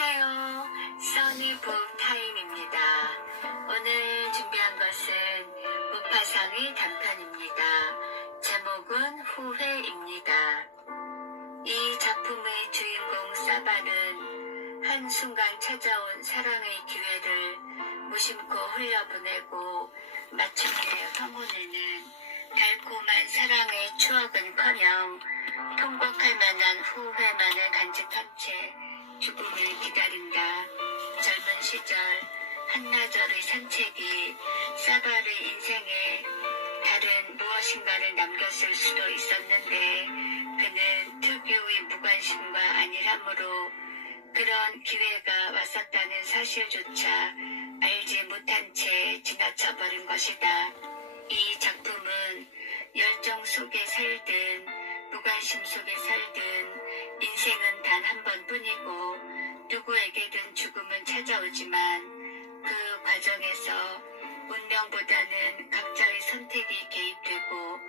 안녕하세요. 써니북 타임입니다. 오늘 준비한 것은 무파상의 단편입니다. 제목은 후회입니다. 이 작품의 주인공 사바는 한순간 찾아온 사랑의 기회를 무심코 흘려보내고 마침내 황혼에는 달콤한 사랑의 추억은커녕 통곡할 만한 후회만을 간직한 채 죽음을 기다린다. 젊은 시절 한나절의 산책이 사바의 인생에 다른 무엇인가를 남겼을 수도 있었는데 그는 특유의 무관심과 안일함으로 그런 기회가 왔었다는 사실조차 알지 못한 채 지나쳐버린 것이다. 이 작품은 열정 속에 살든 무관심 속에 살든 인생은 단 한 번뿐이고 누구에게든 죽음은 찾아오지만 그 과정에서 운명보다는 각자의 선택이 개입되고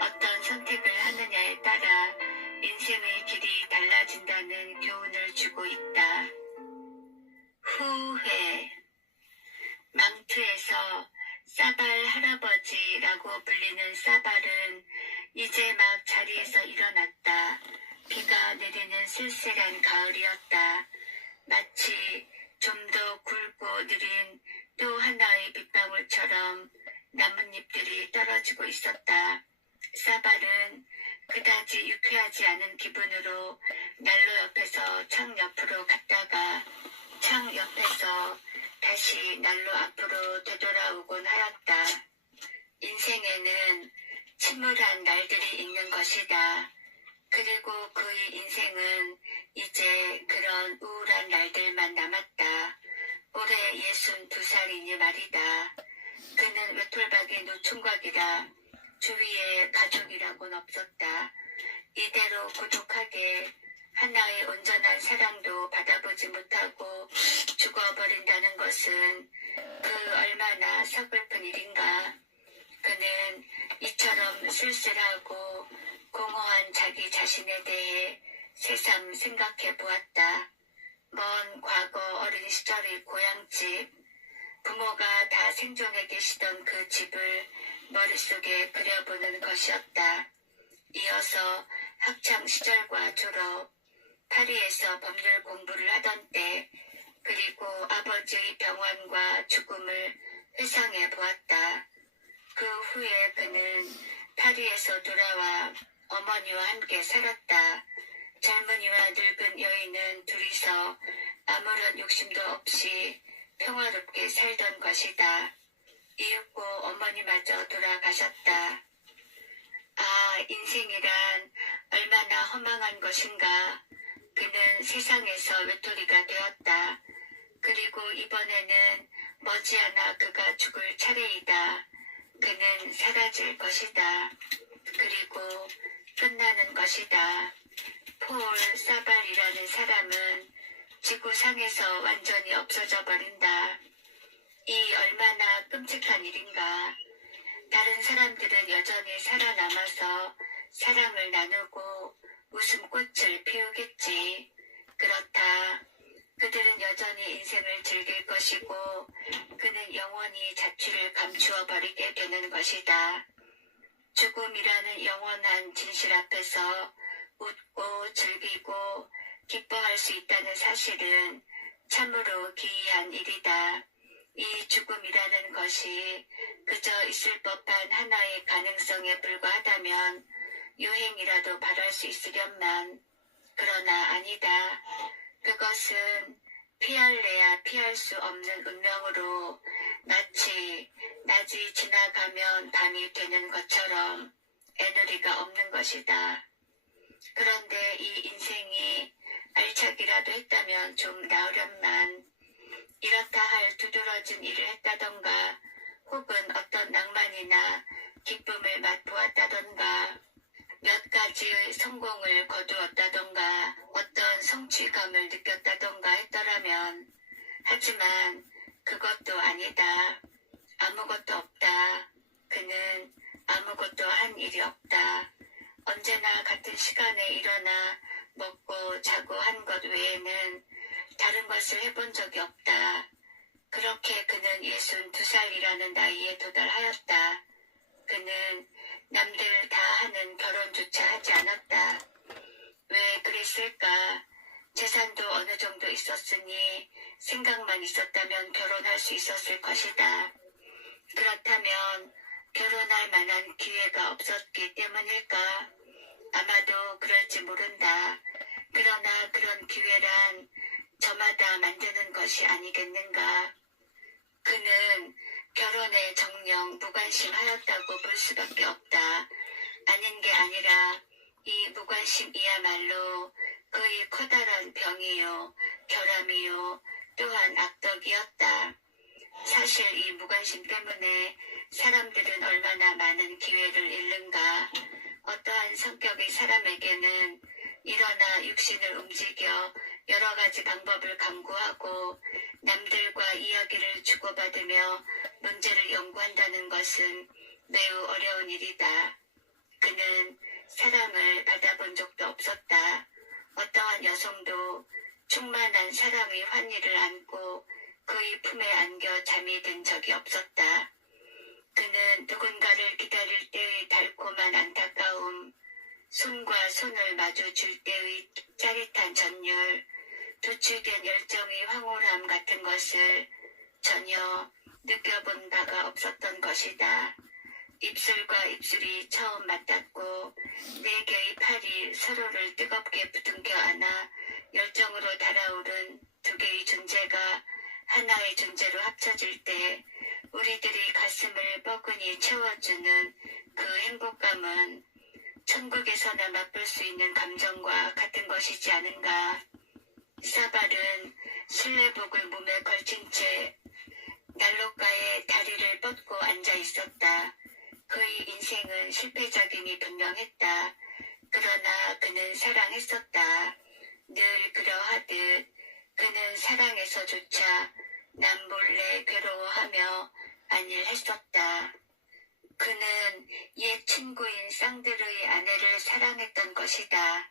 어떤 선택을 하느냐에 따라 인생의 길이 달라진다는 교훈을 주고 있다. 후회. 망트에서 사발 할아버지라고 불리는 사발은 이제 막 자리에서 일어났다. 비가 내리는 쓸쓸한 가을이었다. 마치 좀 더 굵고 느린 또 하나의 빗방울처럼 나뭇잎들이 떨어지고 있었다. 사발은 그다지 유쾌하지 않은 기분으로 난로 옆에서 창 옆으로 갔다가 창 옆에서 다시 난로 앞으로 되돌아오곤 하였다. 인생에는 침울한 날들이 있는 것이다. 그리고 그의 인생은 이제 그런 우울한 날들만 남았다. 올해 62살이니 말이다. 그는 외톨박이 노총각이라 주위에 가족이라고는 없었다. 이대로 고독하게 하나의 온전한 사랑도 받아보지 못하고 죽어버린다는 것은 그 얼마나 서글픈 일인가. 그는 이처럼 쓸쓸하고 공허한 자기 자신에 대해 새삼 생각해 보았다. 먼 과거 어린 시절의 고향집, 부모가 다 생존해 계시던 그 집을 머릿속에 그려보는 것이었다. 이어서 학창시절과 졸업, 파리에서 법률 공부를 하던 때, 그리고 아버지의 병환과 죽음을 회상해 보았다. 그 후에 그는 파리에서 돌아와 어머니와 함께 살았다. 젊은이와 늙은 여인은 둘이서 아무런 욕심도 없이 평화롭게 살던 것이다. 이윽고 어머니마저 돌아가셨다. 아, 인생이란 얼마나 허망한 것인가. 그는 세상에서 외톨이가 되었다. 그리고 이번에는 머지않아 그가 죽을 차례이다. 그는 사라질 것이다. 그리고 끝나는 것이다. 폴 사발이라는 사람은 지구상에서 완전히 없어져 버린다. 이 얼마나 끔찍한 일인가. 다른 사람들은 여전히 살아남아서 사랑을 나누고 웃음꽃을 피우겠지. 그렇다. 그들은 여전히 인생을 즐길 것이고 그는 영원히 자취를 감추어 버리게 되는 것이다. 죽음이라는 영원한 진실 앞에서 웃고 즐기고 기뻐할 수 있다는 사실은 참으로 기이한 일이다. 이 죽음이라는 것이 그저 있을 법한 하나의 가능성에 불과하다면 유행이라도 바랄 수 있으련만. 그러나 아니다. 그것은 피할래야 피할 수 없는 운명으로 마치 낮이 지나가면 밤이 되는 것처럼 애누리가 없는 것이다. 그런데 이 인생이 알차기라도 했다면 좀 나으련만. 이렇다 할 두드러진 일을 했다던가 혹은 어떤 낭만이나 기쁨을 맛보았다던가 몇 가지의 성공을 거두었다던가 어떤 성취감을 느꼈다던가 했더라면. 하지만 그것도 아니다. 아무것도 없다. 그는 아무것도 한 일이 없다. 언제나 같은 시간에 일어나 먹고 자고 한 것 외에는 다른 것을 해본 적이 없다. 그렇게 그는 62살이라는 나이에 도달하였다. 그는 남들 다 하는 결혼조차 하지 않았다. 왜 그랬을까? 재산도 어느 정도 있었으니 생각만 있었다면 결혼할 수 있었을 것이다. 그렇다면 결혼할 만한 기회가 없었기 때문일까? 아마도 그럴지 모른다. 그러나 그런 기회란 저마다 만드는 것이 아니겠는가? 그는 결혼에 정녕 무관심하였다고 볼 수밖에 없다. 아닌 게 아니라 이 무관심이야말로 그의 커다란 병이요, 결함이요, 또한 악덕이었다. 사실 이 무관심 때문에 사람들은 얼마나 많은 기회를 잃는가. 어떠한 성격의 사람에게는 일어나 육신을 움직여 여러 가지 방법을 강구하고 남들과 이야기를 주고받으며 문제를 연구한다는 것은 매우 어려운 일이다. 그는 사랑을 받아본 적도 없었다. 어떠한 여성도 충만한 사랑의 환희를 안고 그의 품에 안겨 잠이 든 적이 없었다. 그는 누군가를 기다릴 때의 달콤한 안타까움, 손과 손을 마주 줄 때의 짜릿한 전율, 도출된 열정의 황홀함 같은 것을 전혀 느껴본 바가 없었던 것이다. 입술과 입술이 처음 맞닿고 네 개의 팔이 서로를 뜨겁게 부둥켜 안아 열정으로 달아오른 두 개의 존재가 하나의 존재로 합쳐질 때 우리들의 가슴을 뻐근히 채워주는 그 행복감은 천국에서나 맛볼 수 있는 감정과 같은 것이지 않은가. 사발은 실내복을 몸에 걸친 채 난로가에 다리를 뻗고 앉아 있었다. 그의 인생은 실패작임이 분명했다. 그러나 그는 사랑했었다. 늘 그러하듯 그는 사랑에서조차 남몰래 괴로워하며 안일했었다. 그는 옛 친구인 쌍드르의 아내를 사랑했던 것이다.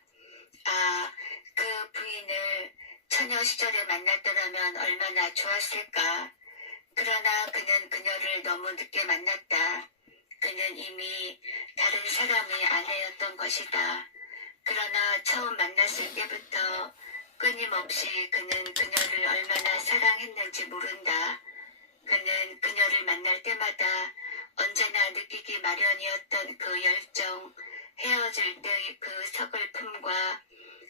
아, 그 부인을 처녀 시절에 만났더라면 얼마나 좋았을까. 그러나 그는 그녀를 너무 늦게 만났다. 그는 이미 다른 사람의 아내였던 것이다. 그러나 처음 만났을 때부터 끊임없이 그는 그녀를 얼마나 사랑했는지 모른다. 그는 그녀를 만날 때마다 언제나 느끼기 마련이었던 그 열정, 헤어질 때의 그 서글픔과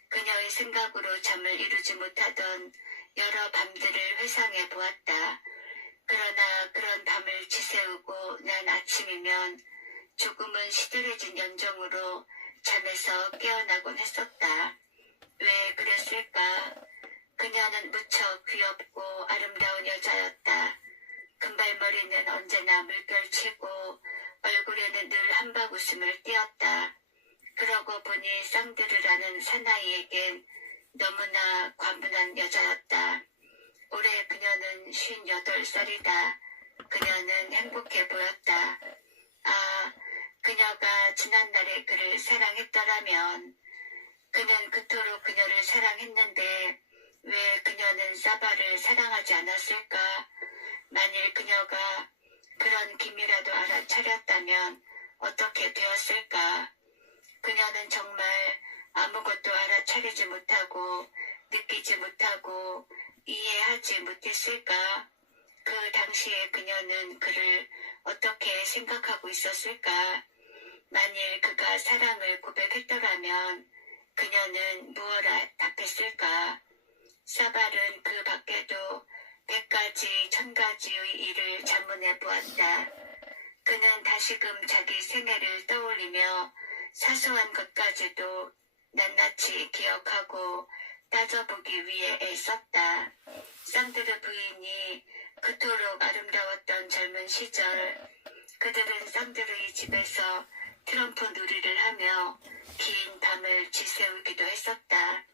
그녀의 생각으로 잠을 이루지 못하던 여러 밤들을 회상해 보았다. 그러나 그런 밤을 지새우고 난 아침이면 조금은 시들해진 연정으로 잠에서 깨어나곤 했었다. 왜 그랬을까? 그녀는 무척 귀엽고 아름다운 여자였다. 금발머리는 언제나 물결치고 얼굴에는 늘 한박 웃음을 띄었다. 그러고 보니 쌍드르라는 사나이에겐 너무나 과분한 여자였다. 올해 그녀는 58살이다. 그녀는 행복해 보였다. 아, 그녀가 지난날에 그를 사랑했더라면. 그는 그토록 그녀를 사랑했는데 왜 그녀는 사바를 사랑하지 않았을까? 만일 그녀가 그런 기미라도 알아차렸다면 어떻게 되었을까? 그녀는 정말 아무것도 알아차리지 못하고 느끼지 못하고 이해하지 못했을까? 그 당시에 그녀는 그를 어떻게 생각하고 있었을까? 만일 그가 사랑을 고백했더라면 그녀는 무엇라 답했을까? 사발은 그 밖에도 100가지 1000가지의 일을 자문해 보았다. 그는 다시금 자기 생애를 떠올리며 사소한 것까지도 낱낱이 기억하고 따져보기 위해 애썼다. 쌍드르 부인이 그토록 아름다웠던 젊은 시절, 그들은 쌍드르의 집에서 트럼프 놀이를 하며 긴 밤을 지새우기도 했었다.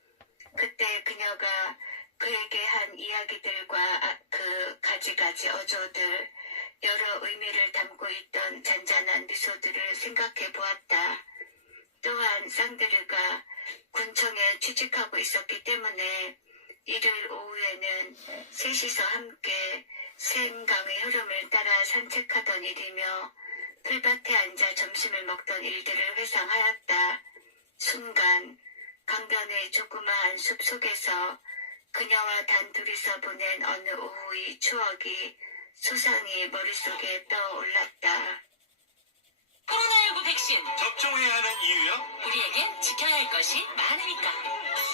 그때 그녀가 그에게 한 이야기들과 그 가지가지 어조들, 여러 의미를 담고 있던 잔잔한 미소들을 생각해 보았다. 또한 쌍드르가 군청에 취직하고 있었기 때문에 일요일 오후에는 셋이서 함께 생강의 흐름을 따라 산책하던 일이며 풀밭에 앉아 점심을 먹던 일들을 회상하였다. 순간 강변의 조그마한 숲 속에서 그녀와 단둘이서 보낸 어느 오후의 추억이 소상히 머릿속에 떠올랐다. 코로나19 백신 접종해야 하는 이유요? 우리에겐 지켜야 할 것이 많으니까.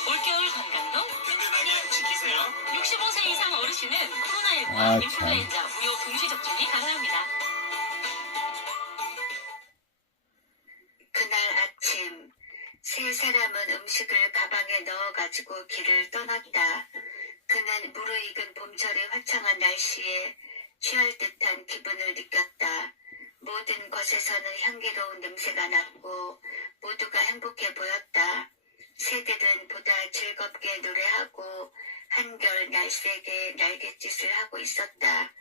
올겨울 건강도 든든하게 지키세요. 65세 이상 어르신은 코로나19와 아, 인플루엔자 무료 동시 접종이 가능합니다. 그날 아침 세 사람은 음식을 가방에 넣어가지고 길을 떠났다. 그는 무르익은 봄철의 화창한 날씨에 취할 듯한 기분을 느꼈다. 모든 것에서는 향기로운 냄새가 났고 모두가 행복해 보였다. 새들은 보다 즐겁게 노래하고 한결 날쌔게 날갯짓을 하고 있었다.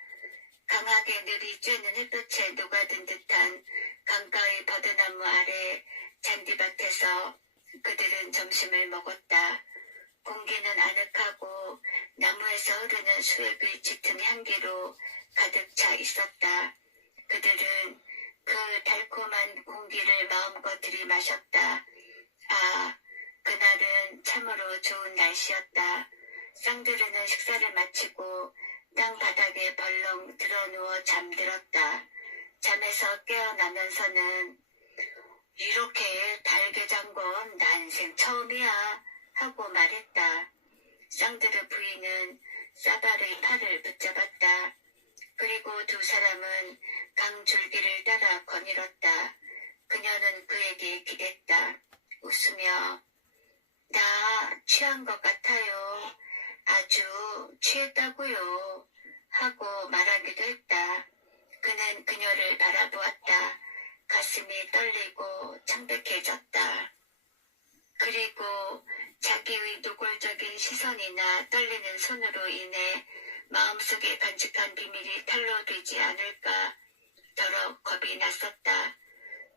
강하게 느리 쬐는 햇볕에 녹아든 듯한 강가의 버드나무 아래 잔디밭에서 그들은 점심을 먹었다. 공기는 아늑하고 나무에서 흐르는 수액의 짙은 향기로 가득 차 있었다. 그들은 그 달콤한 공기를 마음껏 들이마셨다. 아, 그날은 참으로 좋은 날씨였다. 쌍두르는 식사를 마치고 땅바닥에 벌렁 드러누워 잠들었다. 잠에서 깨어나면서는 이렇게 달게 잔 건 난생 처음이야 하고 말했다. 쌍두르 부인은 사발의 팔을 붙잡았다. 그리고 두 사람은 강줄기를 따라 거닐었다. 그녀는 그에게 기댔다. 웃으며 나 취한 것 같아요. 아주 취했다고요. 하고 말하기도 했다. 그는 그녀를 바라보았다. 가슴이 떨리고 창백해졌다. 그리고 자기의 노골적인 시선이나 떨리는 손으로 인해 마음속에 간직한 비밀이 탄로되지 않을까 더러 겁이 났었다.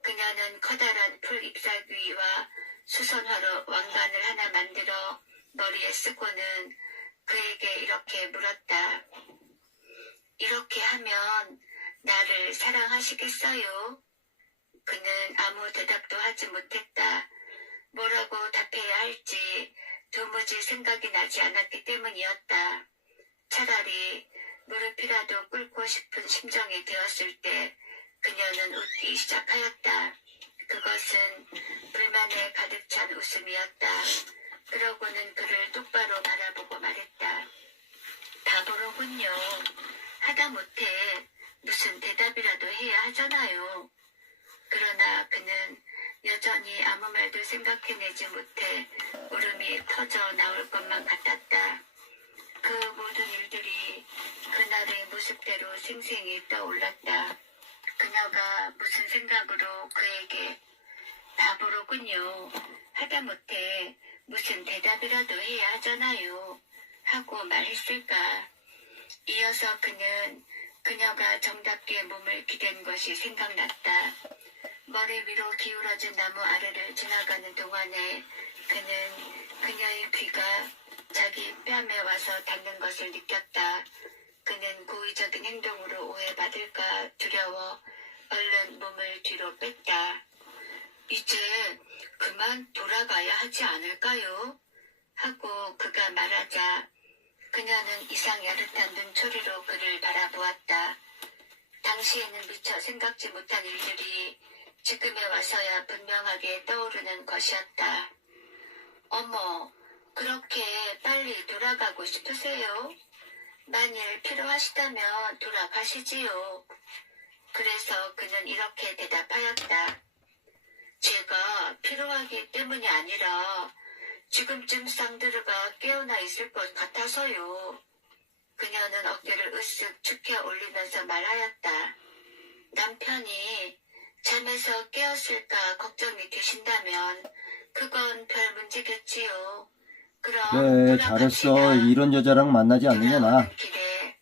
그녀는 커다란 풀 잎사귀와 수선화로 왕관을 하나 만들어 머리에 쓰고는 그에게 이렇게 물었다. 이렇게 하면 나를 사랑하시겠어요? 그는 아무 대답도 하지 못했다. 뭐라고 답해야 할지 도무지 생각이 나지 않았기 때문이었다. 차라리 무릎이라도 꿇고 싶은 심정이 되었을 때 그녀는 웃기 시작하였다. 그것은 불만에 가득 찬 웃음이었다. 그러고는 그를 똑바로 바라보고 말했다. 바보로군요. 하다못해 무슨 대답이라도 해야 하잖아요. 그러나 그는 여전히 아무 말도 생각해내지 못해 울음이 터져 나올 것만 같았다. 그 모든 일들이 그날의 모습대로 생생히 떠올랐다. 그녀가 무슨 생각으로 그에게 바보로군요. 하다못해 무슨 대답이라도 해야 하잖아요. 하고 말했을까. 이어서 그는 그녀가 정답게 몸을 기댄 것이 생각났다. 머리 위로 기울어진 나무 아래를 지나가는 동안에 그는 그녀의 귀가 자기 뺨에 와서 닿는 것을 느꼈다. 그는 고의적인 행동으로 오해받을까 두려워 얼른 몸을 뒤로 뺐다. 이제 그만 돌아가야 하지 않을까요? 하고 그가 말하자 그녀는 이상 야릇한 눈초리로 그를 바라보았다. 당시에는 미처 생각지 못한 일들이 지금에 와서야 분명하게 떠오르는 것이었다. 어머, 그렇게 빨리 돌아가고 싶으세요? 만일 필요하시다면 돌아가시지요. 그래서 그는 이렇게 대답하였다. 제가 필요하기 때문이 아니라 지금쯤 쌍두르가 깨어나 있을 것 같아서요. 그녀는 어깨를 으쓱 축혀 올리면서 말하였다. 남편이 잠에서 깨었을까 걱정이 되신다면 그건 별 문제겠지요. 그럼 그래, 잘했어. 이런 여자랑 만나지 않는 게 나아. 길에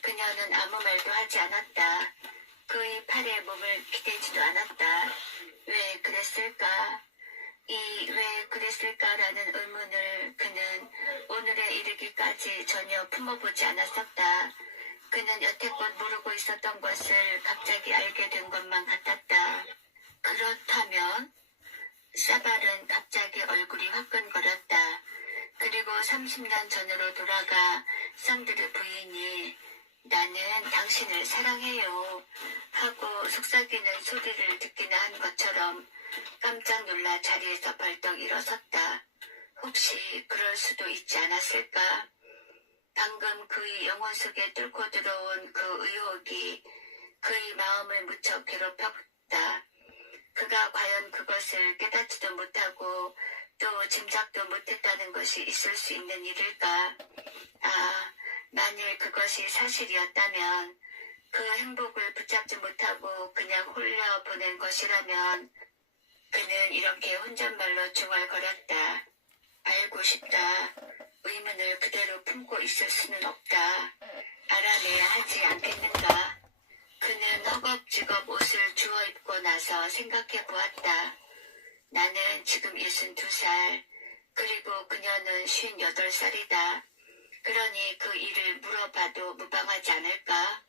그녀는 아무 말도 하지 않았다. 그의 팔에 몸을 기대지도 않았다. 왜 그랬을까? 왜 그랬을까라는 의문을 그는 오늘에 이르기까지 전혀 품어보지 않았었다. 그는 여태껏 모르고 있었던 것을 갑자기 알게 된 것만 같았다. 그렇다면 사발은 갑자기 얼굴이 화끈거렸다. 그리고 30년 전으로 돌아가 쌍드르 부인이 나는 당신을 사랑해요 하고 속삭이는 소리를 듣기나 한 것처럼 깜짝 놀라 자리에서 벌떡 일어섰다. 혹시 그럴 수도 있지 않았을까? 방금 그의 영혼 속에 뚫고 들어온 그 의혹이 그의 마음을 무척 괴롭혔다. 그가 과연 그것을 깨닫지도 못하고 또 짐작도 못했다는 것이 있을 수 있는 일일까? 만일 그것이 사실이었다면 그 행복을 붙잡지 못하고 그냥 홀려보낸 것이라면 그는 이렇게 혼잣말로 중얼거렸다. 알고 싶다. 의문을 그대로 품고 있을 수는 없다. 알아내야 하지 않겠는가? 그는 허겁지겁 옷을 주워 입고 나서 생각해 보았다. 나는 지금 62살, 그리고 그녀는 58살이다. 그러니 그 일을 물어봐도 무방하지 않을까?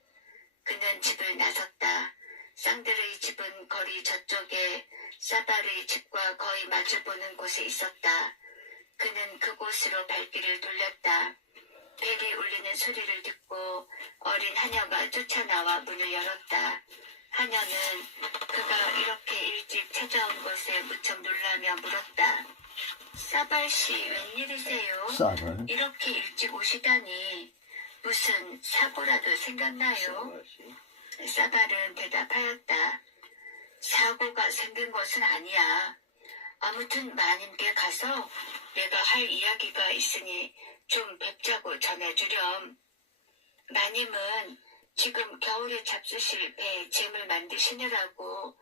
그는 집을 나섰다. 쌍들의 집은 거리 저쪽에 사발의 집과 거의 마주보는 곳에 있었다. 그는 그곳으로 발길을 돌렸다. 벨이 울리는 소리를 듣고 어린 하녀가 쫓아나와 문을 열었다. 하녀는 그가 이렇게 일찍 찾아온 것에 무척 놀라며 물었다. 사발씨 웬일이세요? 쌀을. 이렇게 일찍 오시다니 무슨 사고라도 생겼나요? 사발은 대답하였다. 사고가 생긴 것은 아니야. 아무튼 마님께 가서 내가 할 이야기가 있으니 좀 뵙자고 전해주렴. 마님은 지금 겨울에 잡수실 배에 잼을 만드시느라고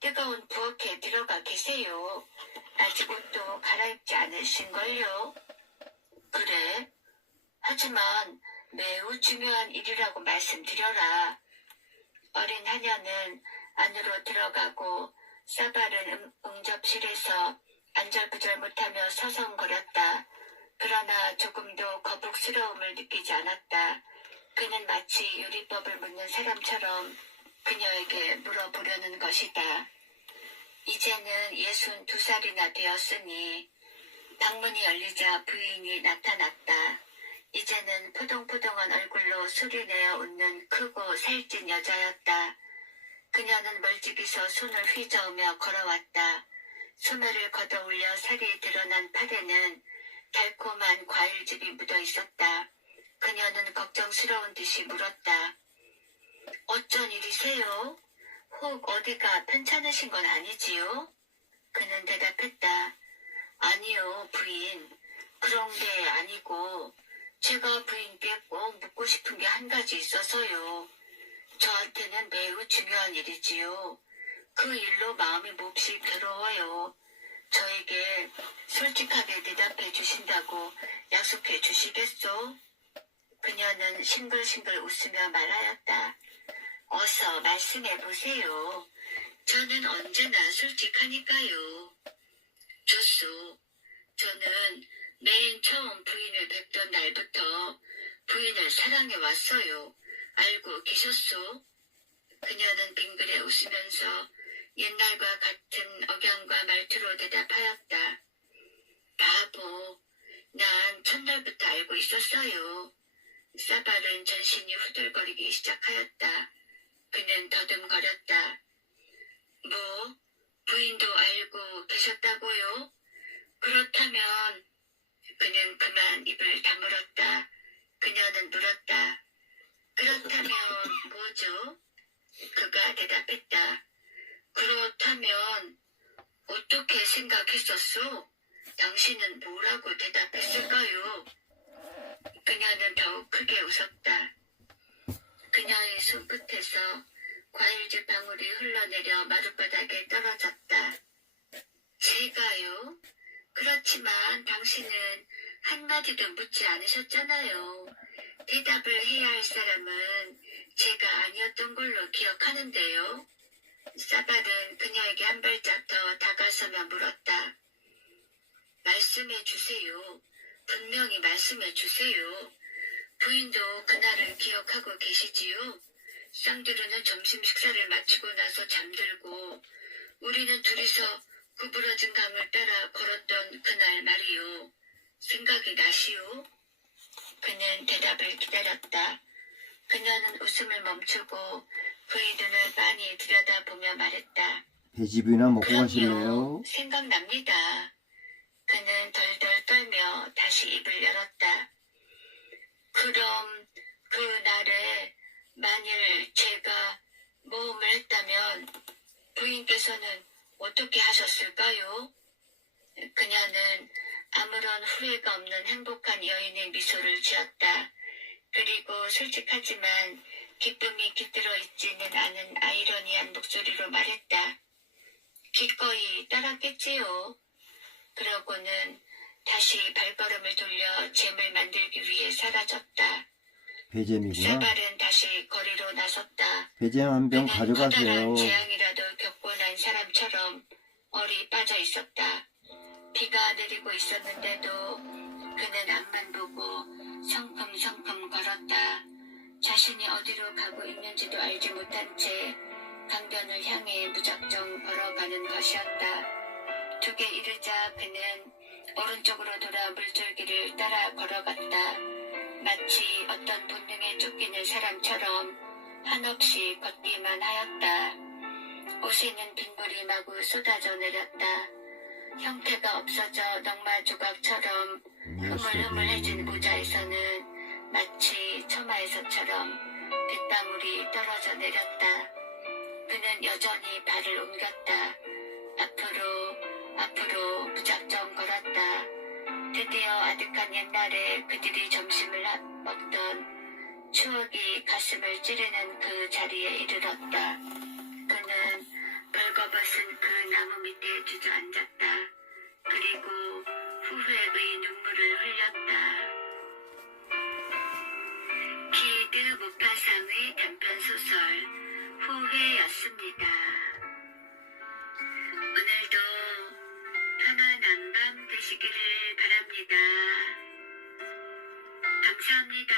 뜨거운 부엌에 들어가 계세요. 아직 옷도 갈아입지 않으신걸요? 그래? 하지만 매우 중요한 일이라고 말씀드려라. 어린 하녀는 안으로 들어가고 사발은 응접실에서 안절부절 못하며 서성거렸다. 그러나 조금도 거북스러움을 느끼지 않았다. 그는 마치 요리법을 묻는 사람처럼 그녀에게 물어보려는 것이다. 이제는 62살이나 되었으니 방문이 열리자 부인이 나타났다. 이제는 포동포동한 얼굴로 소리내어 웃는 크고 살찐 여자였다. 그녀는 멀찍이서 손을 휘저으며 걸어왔다. 소매를 걷어올려 살이 드러난 팔에는 달콤한 과일즙이 묻어 있었다. 그녀는 걱정스러운 듯이 물었다. 어쩐 일이세요? 혹 어디가 편찮으신 건 아니지요? 그는 대답했다. 아니요, 부인. 그런 게 아니고 제가 부인께 꼭 묻고 싶은 게 한 가지 있어서요. 저한테는 매우 중요한 일이지요. 그 일로 마음이 몹시 괴로워요. 저에게 솔직하게 대답해 주신다고 약속해 주시겠소? 그녀는 싱글싱글 웃으며 말하였다. 어서 말씀해 보세요. 저는 언제나 솔직하니까요. 좋소. 저는 맨 처음 부인을 뵙던 날부터 부인을 사랑해 왔어요. 알고 계셨소? 그녀는 빙그레 웃으면서 옛날과 같은 억양과 말투로 대답하였다. 바보, 난 첫날부터 알고 있었어요. 사발은 전신이 후들거리기 시작하였다. 그는 더듬거렸다. 뭐, 부인도 알고 계셨다고요? 그렇다면 그는 그만 입을 다물었다. 그녀는 물었다. 그렇다면 뭐죠? 그가 대답했다. 그렇다면 어떻게 생각했었소? 당신은 뭐라고 대답했을까요? 그녀는 더욱 크게 웃었다. 그녀의 손끝에서 과일즙 방울이 흘러내려 마룻바닥에 떨어졌다. 제가요? 그렇지만 당신은 한마디도 묻지 않으셨잖아요. 대답을 해야 할 사람은 제가 아니었던 걸로 기억하는데요. 사발은 그녀에게 한 발짝 더 다가서며 물었다. 말씀해 주세요. 분명히 말씀해 주세요. 부인도 그날을 기억하고 계시지요? 쌍두루는 점심 식사를 마치고 나서 잠들고 우리는 둘이서 구부러진 강을 따라 걸었던 그날 말이요. 생각이 나시오? 그는 대답을 기다렸다. 그녀는 웃음을 멈추고 그의 눈을 빤히 들여다보며 말했다. 배즙이나 먹고 그럼요. 가실래요? 생각납니다. 그는 덜덜 떨며 다시 입을 열었다. 그럼 그날에 만일 제가 모험을 했다면 부인께서는 어떻게 하셨을까요? 그녀는 아무런 후회가 없는 행복한 여인의 미소를 지었다. 그리고 솔직하지만 기쁨이 깃들어 있지는 않은 아이러니한 목소리로 말했다. 기꺼이 따랐겠지요. 그러고는 다시 발걸음을 돌려 잼을 만들기 위해 사라졌다. 배잼이구나. 쇠발은 다시 거리로 나섰다. 배잼 한 병 그는 가져가세요. 커다란 재앙이라도 겪고 난 사람처럼 얼이 빠져 있었다. 비가 내리고 있었는데도 그는 앞만 보고 성큼성큼 걸었다. 자신이 어디로 가고 있는지도 알지 못한 채 강변을 향해 무작정 걸어가는 것이었다. 둑에 이르자 그는 오른쪽으로 돌아 물줄기를 따라 걸어갔다. 마치 어떤 본능에 쫓기는 사람처럼 한없이 걷기만 하였다. 옷에는 빗물이 마구 쏟아져 내렸다. 형태가 없어져 넝마 조각처럼 흐물흐물해진 모자에서는 마치 처마에서처럼 빗방울이 떨어져 내렸다. 그는 여전히 발을 옮겼다. 앞으로 무작정 걸었다. 드디어 아득한 옛날에 그들이 점심을 먹던 추억이 가슴을 찌르는 그 자리에 이르렀다. 그는 벌거벗은 그 나무 밑에 주저앉았다. 그리고 후회의 눈물을 흘렸다. 키드 무파상의 단편소설 후회였습니다. 오늘도 편안한 밤 되시기를 바랍니다. 감사합니다.